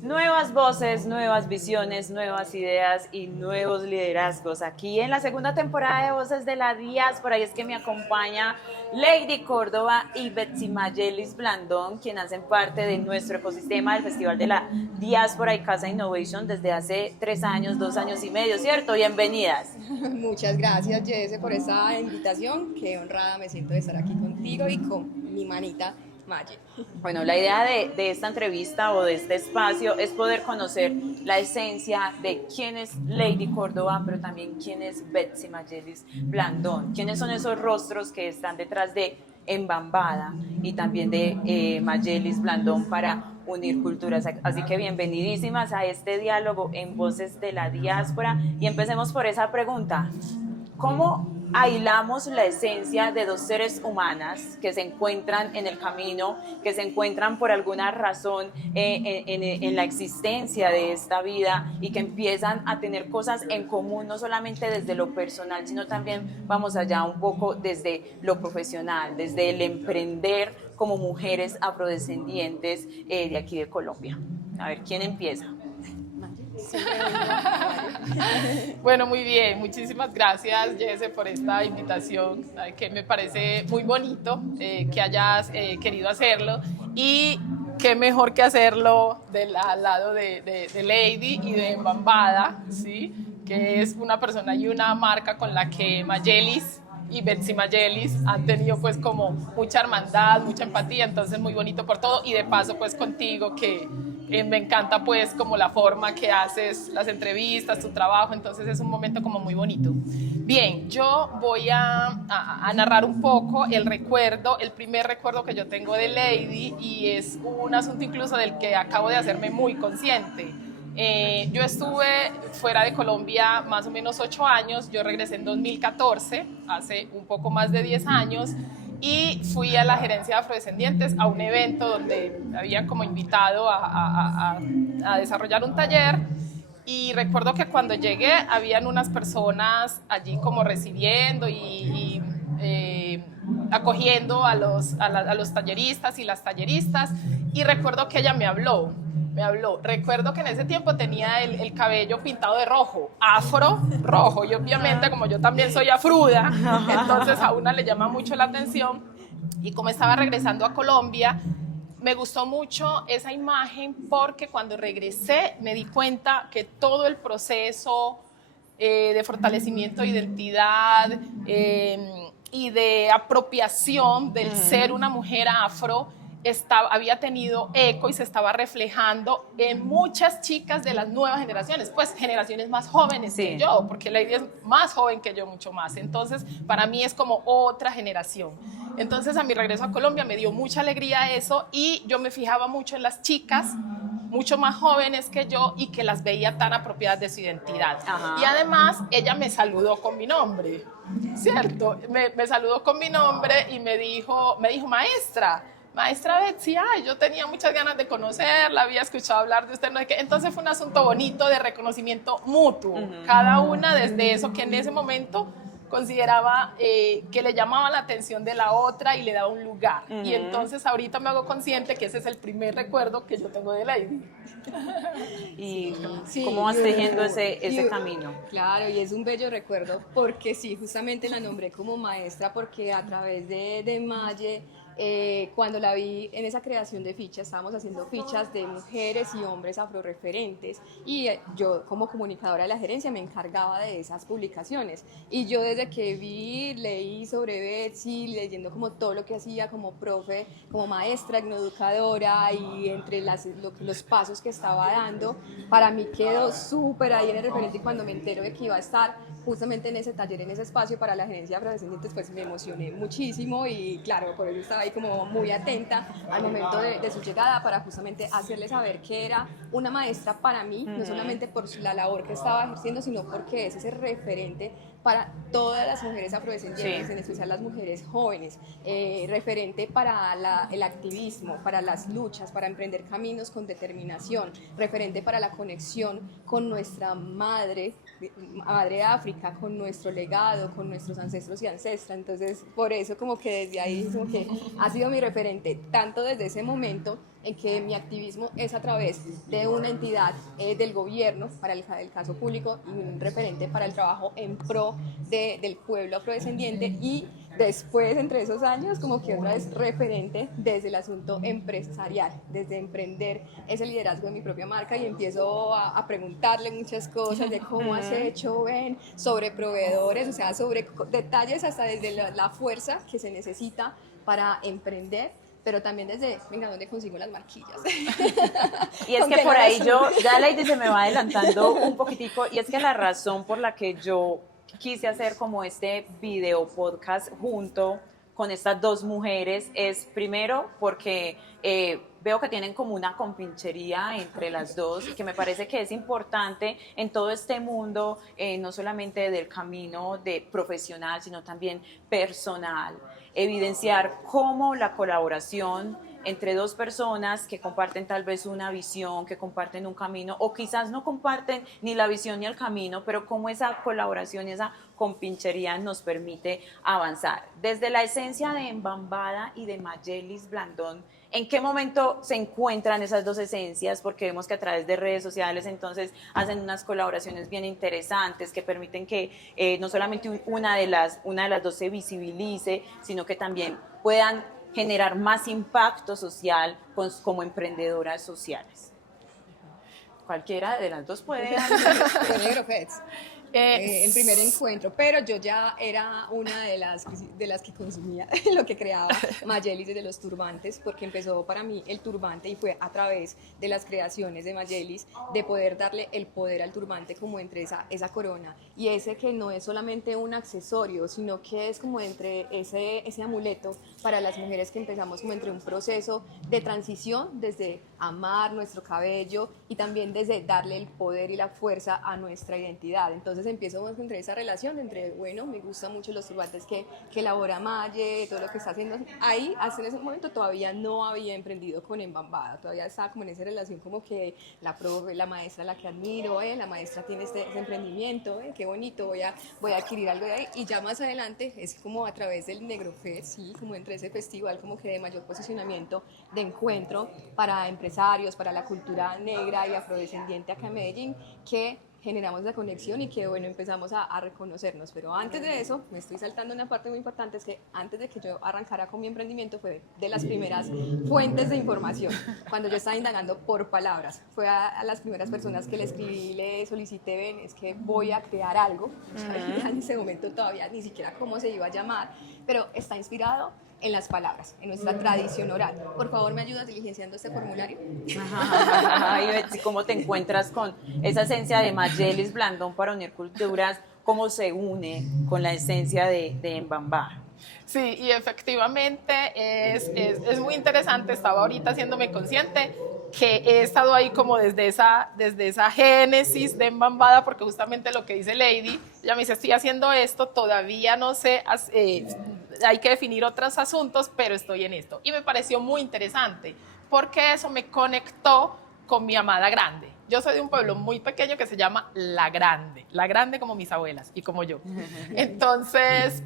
Nuevas voces, nuevas visiones, nuevas ideas y nuevos liderazgos. Aquí en la segunda temporada de Voces de la Diáspora, y es que me acompaña Lady Córdoba y Betsy Maylis Blandón, quien hacen parte de nuestro ecosistema del Festival de la Diáspora y Casa Innovation desde hace 3 años, 2 años y medio, ¿cierto? Bienvenidas. Muchas gracias, Jesse, por esa invitación. Qué honrada me siento de estar aquí contigo y con mi manita Maye. Bueno, la idea de esta entrevista o de este espacio es poder conocer la esencia de quién es Lady Córdoba, pero también quién es Betsy Maylis Blandón, quiénes son esos rostros que están detrás de Embambada y también de Maylis Blandón para unir culturas. Así que bienvenidísimas a este diálogo en Voces de la Diáspora y empecemos por esa pregunta. ¿Cómo aislamos la esencia de dos seres humanas que se encuentran en el camino, que se encuentran por alguna razón en la existencia de esta vida y que empiezan a tener cosas en común, no solamente desde lo personal, sino también vamos allá un poco desde lo profesional, desde el emprender como mujeres afrodescendientes de aquí de Colombia? A ver, ¿quién empieza? Bueno, muy bien, muchísimas gracias, Jesse, por esta invitación, que me parece muy bonito que hayas querido hacerlo, y qué mejor que hacerlo al lado de Lady y de Embambada, ¿sí? Que es una persona y una marca con la que Maylis y Betsy Maylis han tenido pues como mucha hermandad, mucha empatía, entonces muy bonito por todo, y de paso pues contigo que me encanta pues como la forma que haces las entrevistas, tu trabajo, entonces es un momento como muy bonito. Bien, yo voy a narrar un poco el primer recuerdo que yo tengo de Lady, y es un asunto incluso del que acabo de hacerme muy consciente. Yo estuve fuera de Colombia más o menos 8 años, yo regresé en 2014, hace un poco más de 10 años, y fui a la gerencia de afrodescendientes a un evento donde me habían como invitado a desarrollar un taller, y recuerdo que cuando llegué habían unas personas allí como recibiendo y acogiendo a los talleristas y las talleristas, y recuerdo que ella me habló. Recuerdo que en ese tiempo tenía el cabello pintado de rojo, afro rojo, y obviamente como yo también soy afruda, entonces a una le llama mucho la atención, y como estaba regresando a Colombia, me gustó mucho esa imagen, porque cuando regresé me di cuenta que todo el proceso de fortalecimiento de identidad y de apropiación del ser una mujer afro había tenido eco y se estaba reflejando en muchas chicas de las nuevas generaciones, pues generaciones más jóvenes que yo, porque Lady es más joven que yo, mucho más. Entonces, para mí es como otra generación. Entonces, a mi regreso a Colombia me dio mucha alegría eso, y yo me fijaba mucho en las chicas mucho más jóvenes que yo y que las veía tan apropiadas de su identidad. Ajá. Y además, ella me saludó con mi nombre, ¿cierto? Me saludó con mi nombre y me dijo, maestra Betsy, yo tenía muchas ganas de conocerla, había escuchado hablar de usted, no sé qué. Entonces fue un asunto bonito de reconocimiento mutuo, cada una desde eso que en ese momento consideraba que le llamaba la atención de la otra y le daba un lugar. Y entonces ahorita me hago consciente que ese es el primer recuerdo que yo tengo de Lady. ¿Y cómo vas tejiendo ese camino? Claro, y es un bello recuerdo, porque sí, justamente la nombré como maestra, porque a través de Maye, cuando la vi en esa creación de fichas, estábamos haciendo fichas de mujeres y hombres afroreferentes, y yo como comunicadora de la gerencia me encargaba de esas publicaciones, y yo desde que leí sobre Betsy, leyendo como todo lo que hacía como profe, como maestra, etnoeducadora, y entre los pasos que estaba dando, para mí quedó súper ahí en el referente, y cuando me entero de que iba a estar justamente en ese taller, en ese espacio para la gerencia de afrodescendientes, pues me emocioné muchísimo, y claro, por eso estaba ahí como muy atenta al momento de su llegada, para justamente hacerle saber que era una maestra para mí, no solamente por la labor que estaba ejerciendo, sino porque es ese referente para todas las mujeres afrodescendientes, sí, en especial las mujeres jóvenes, referente para el activismo, para las luchas, para emprender caminos con determinación, referente para la conexión con nuestra madre África, con nuestro legado, con nuestros ancestros y ancestras. Entonces, por eso como que desde ahí como que ha sido mi referente, tanto desde ese momento en que mi activismo es a través de una entidad del gobierno, para el caso público, y un referente para el trabajo en pro del pueblo afrodescendiente, y después, entre esos años, como que otra vez referente desde el asunto empresarial, desde emprender ese liderazgo de mi propia marca, y empiezo a preguntarle muchas cosas de cómo has hecho, ven, sobre proveedores, o sea, sobre detalles hasta desde la fuerza que se necesita para emprender, pero también desde, venga, ¿dónde consigo las marquillas? Y es que por ahí yo, ya Lady se me va adelantando un poquitico, y es que la razón por la que yo quise hacer como este video podcast junto con estas dos mujeres es primero porque veo que tienen como una compinchería entre las dos, y que me parece que es importante en todo este mundo, no solamente del camino de profesional, sino también personal, evidenciar cómo la colaboración entre dos personas que comparten tal vez una visión, que comparten un camino, o quizás no comparten ni la visión ni el camino, pero cómo esa colaboración y esa compinchería nos permite avanzar. Desde la esencia de Embambada y de Mayellis Blandón, ¿en qué momento se encuentran esas dos esencias? Porque vemos que a través de redes sociales entonces hacen unas colaboraciones bien interesantes que permiten que no solamente una de las dos se visibilice, sino que también puedan generar más impacto social como emprendedoras sociales. Cualquiera de las dos puede. Con Negrofets. El primer encuentro, pero yo ya era una de las que consumía lo que creaba Mayellis desde los turbantes, porque empezó para mí el turbante y fue a través de las creaciones de Mayellis de poder darle el poder al turbante como entre esa corona, y ese que no es solamente un accesorio, sino que es como entre ese amuleto para las mujeres que empezamos como entre un proceso de transición desde amar nuestro cabello y también desde darle el poder y la fuerza a nuestra identidad. Entonces empiezo entre esa relación entre, bueno, me gustan mucho los turbantes que elabora Maye, todo lo que está haciendo ahí. Hasta en ese momento todavía no había emprendido con Embambada, todavía estaba como en esa relación como que la maestra, la que admiro, la maestra tiene este emprendimiento, qué bonito, voy a adquirir algo de ahí. Y ya más adelante es como a través del Negrofest, sí, como entre ese festival como que de mayor posicionamiento, de encuentro para empresarios, para la cultura negra y afrodescendiente acá en Medellín, que generamos la conexión y que, bueno, empezamos a reconocernos. Pero antes de eso, me estoy saltando una parte muy importante, es que antes de que yo arrancara con mi emprendimiento fue de las primeras fuentes de información. Cuando yo estaba indagando por palabras, fue a las primeras personas que le escribí, le solicité, ven, es que voy a crear algo. En ese momento todavía ni siquiera cómo se iba a llamar, pero está inspirado en las palabras, en nuestra tradición oral. Por favor, ¿me ayudas diligenciando este formulario? Y Betsy, ¿cómo te encuentras con esa esencia de Mayellis Blandón para unir culturas? ¿Cómo se une con la esencia de Embambada? Sí, y efectivamente es muy interesante. Estaba ahorita haciéndome consciente que he estado ahí como desde esa génesis de Embambada, porque justamente lo que dice Lady, ella me dice, estoy haciendo esto, todavía no sé, hay que definir otros asuntos, pero estoy en esto. Y me pareció muy interesante, porque eso me conectó con mi amada Grande. Yo soy de un pueblo muy pequeño que se llama La Grande como mis abuelas y como yo. Entonces,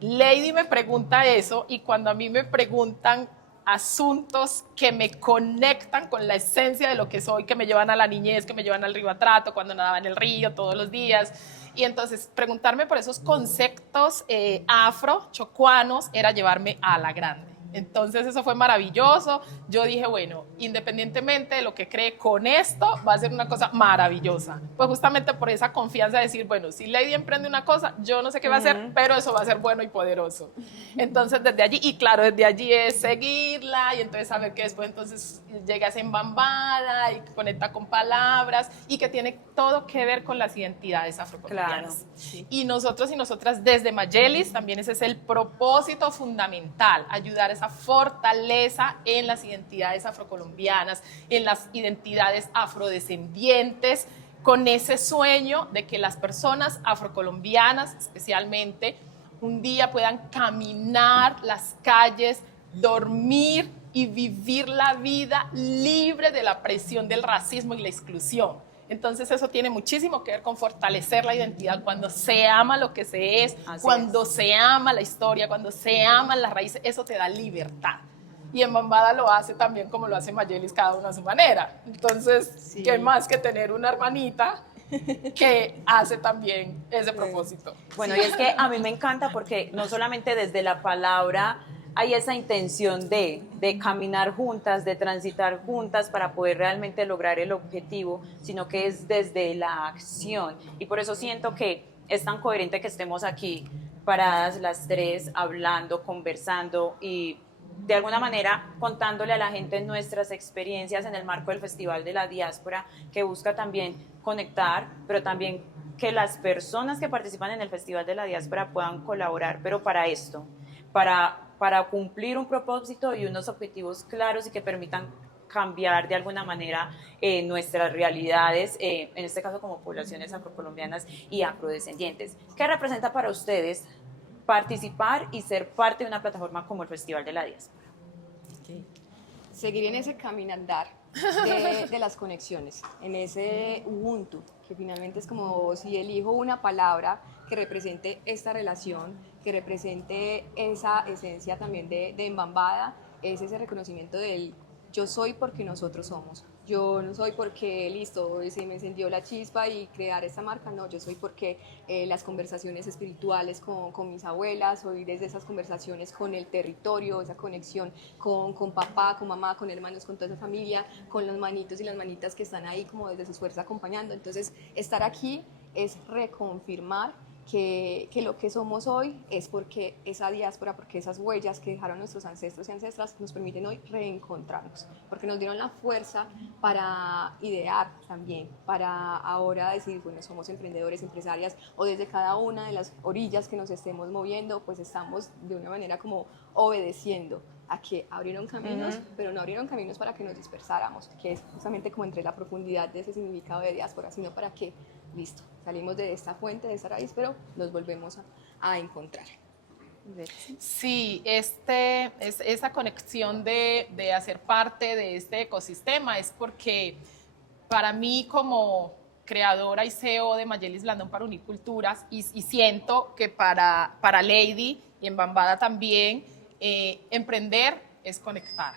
Lady me pregunta eso, y cuando a mí me preguntan asuntos que me conectan con la esencia de lo que soy, que me llevan a la niñez, que me llevan al río Atrato, cuando nadaba en el río todos los días, y entonces preguntarme por esos conceptos afro-chocuanos era llevarme a La Grande. Entonces eso fue maravilloso. Yo dije, bueno, independientemente de lo que cree con esto, va a ser una cosa maravillosa. Pues justamente por esa confianza de decir, bueno, si Lady emprende una cosa, yo no sé qué va a hacer, pero eso va a ser bueno y poderoso. Entonces desde allí, y claro, desde allí es seguirla, y entonces saber que después entonces llega esa Embambada y conecta con palabras, y que tiene todo que ver con las identidades afrocolombianas. Claro, sí. Y nosotros y nosotras desde Mayellis, también ese es el propósito fundamental, ayudar a esa fortaleza en las identidades afrocolombianas, en las identidades afrodescendientes, con ese sueño de que las personas afrocolombianas especialmente un día puedan caminar las calles, dormir y vivir la vida libre de la presión del racismo y la exclusión. Entonces eso tiene muchísimo que ver con fortalecer la identidad cuando se ama lo que se es, cuando se ama la historia, cuando se aman las raíces, eso te da libertad. y en Bambada lo hace también como lo hace Mayelis, cada uno a su manera. Entonces, Sí. ¿qué más que tener una hermanita que hace también ese propósito? Bueno, y es que a mí me encanta porque no solamente desde la palabra hay esa intención de caminar juntas, de transitar juntas para poder realmente lograr el objetivo, sino que es desde la acción. Y por eso siento que es tan coherente que estemos aquí paradas las tres, hablando, conversando y de alguna manera contándole a la gente nuestras experiencias en el marco del Festival de la Diáspora, que busca también conectar, pero también que las personas que participan en el Festival de la Diáspora puedan colaborar, pero para esto, para cumplir un propósito y unos objetivos claros y que permitan cambiar de alguna manera nuestras realidades, en este caso como poblaciones afrocolombianas y afrodescendientes. ¿Qué representa para ustedes participar y ser parte de una plataforma como el Festival de la Diáspora? Seguir en ese caminar de las conexiones, en ese Ubuntu, que finalmente es como si elijo una palabra que represente esta relación, que represente esa esencia también de Embambada, es ese reconocimiento del yo soy porque nosotros somos. Yo no soy porque, listo, se me encendió la chispa y crear esta marca, no, yo soy porque las conversaciones espirituales con mis abuelas, soy desde esas conversaciones con el territorio, esa conexión con papá, con mamá, con hermanos, con toda esa familia, con los manitos y las manitas que están ahí como desde sus fuerzas acompañando. Entonces, estar aquí es reconfirmar que lo que somos hoy es porque esa diáspora, porque esas huellas que dejaron nuestros ancestros y ancestras nos permiten hoy reencontrarnos, porque nos dieron la fuerza para idear también, para ahora decir, bueno, somos emprendedores, empresarias, o desde cada una de las orillas que nos estemos moviendo, pues estamos de una manera como obedeciendo a que abrieron caminos, pero no abrieron caminos para que nos dispersáramos, que es justamente como entre la profundidad de ese significado de diáspora, sino para que, listo, salimos de esta fuente, de esta raíz, pero nos volvemos a encontrar. Sí, esa conexión de hacer parte de este ecosistema es porque para mí como creadora y CEO de Mayelis Blandón para Unir Culturas y siento que para Lady y en Bambada también, emprender es conectar.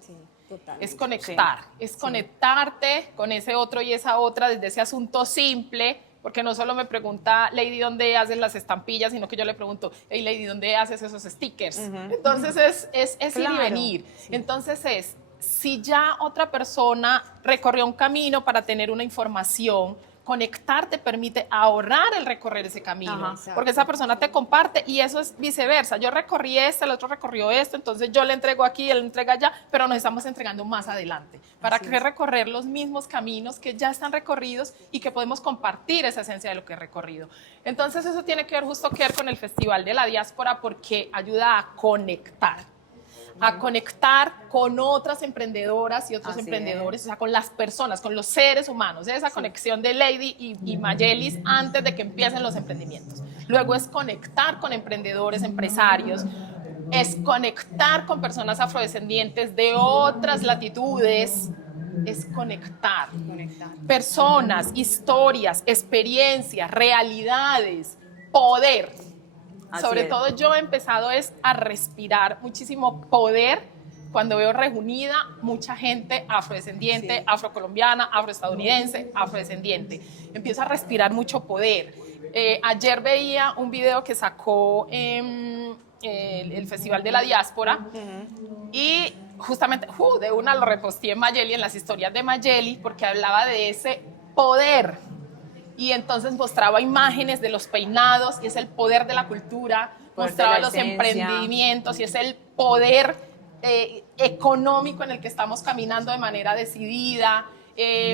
Sí, total. Es conectar, sí. Es conectarte con ese otro y esa otra desde ese asunto simple, porque no solo me pregunta Lady dónde haces las estampillas, sino que yo le pregunto, hey Lady, ¿dónde haces esos stickers? Entonces es claro. Ir y venir. Sí. Entonces si ya otra persona recorrió un camino para tener una información, conectar te permite ahorrar el recorrer ese camino, porque esa persona te comparte y eso es viceversa. Yo recorrí el otro recorrió esto, entonces yo le entrego aquí, él le entrega allá, pero nos estamos entregando más adelante. ¿Para qué recorrer los mismos caminos que ya están recorridos y que podemos compartir esa esencia de lo que he recorrido? Entonces eso tiene que ver justo con el Festival de la Diáspora porque ayuda a conectar con otras emprendedoras y otros emprendedores, o sea, con las personas, con los seres humanos, esa conexión de Lady y Mayelis antes de que empiecen los emprendimientos. Luego es conectar con emprendedores, empresarios, es conectar con personas afrodescendientes de otras latitudes, es conectar. Personas, historias, experiencias, realidades, poder. Sobre todo yo he empezado a respirar muchísimo poder cuando veo reunida mucha gente afrodescendiente, afrocolombiana, afroestadounidense, afrodescendiente. Empiezo a respirar mucho poder. Ayer veía un video que sacó el Festival de la Diáspora y justamente de una lo reposteé en Mayeli, en las historias de Mayeli, porque hablaba de ese poder. Y entonces mostraba imágenes de los peinados, y es el poder de la cultura, mostraba los emprendimientos, y es el poder económico en el que estamos caminando de manera decidida,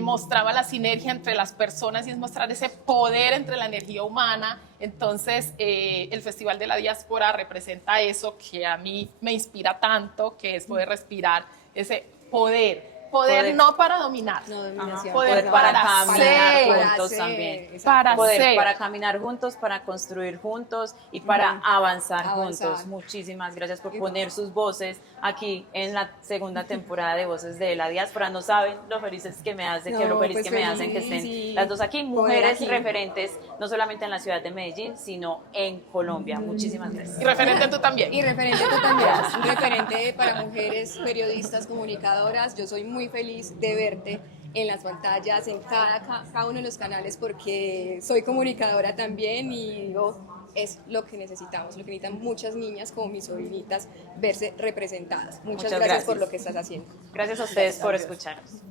mostraba la sinergia entre las personas y es mostrar ese poder entre la energía humana. Entonces el Festival de la Diáspora representa eso que a mí me inspira tanto, que es poder respirar ese poder Poder no para dominar. No Ajá, dominación. poder Poder para para caminar ser, juntos ser, también. exacto. Para Poder ser. para caminar juntos, para construir juntos y para avanzar Avanzar. juntos. Muchísimas gracias por Y- poner sus voces aquí en la segunda temporada de Voces de la Diáspora. No saben lo felices que me hace, que No, lo feliz pues que me hacen que feliz estén y las dos aquí, poder mujeres aquí. referentes, no solamente en la ciudad de Medellín, sino en Colombia. Muchísimas gracias. Y referente tú también. Y referente tú también, un referente para mujeres periodistas, comunicadoras. Yo soy muy feliz de verte en las pantallas, en cada uno de los canales, porque soy comunicadora también y digo, es lo que necesitamos, lo que necesitan muchas niñas como mis sobrinitas, verse representadas. Muchas gracias por lo que estás haciendo. Gracias a ustedes por escucharnos.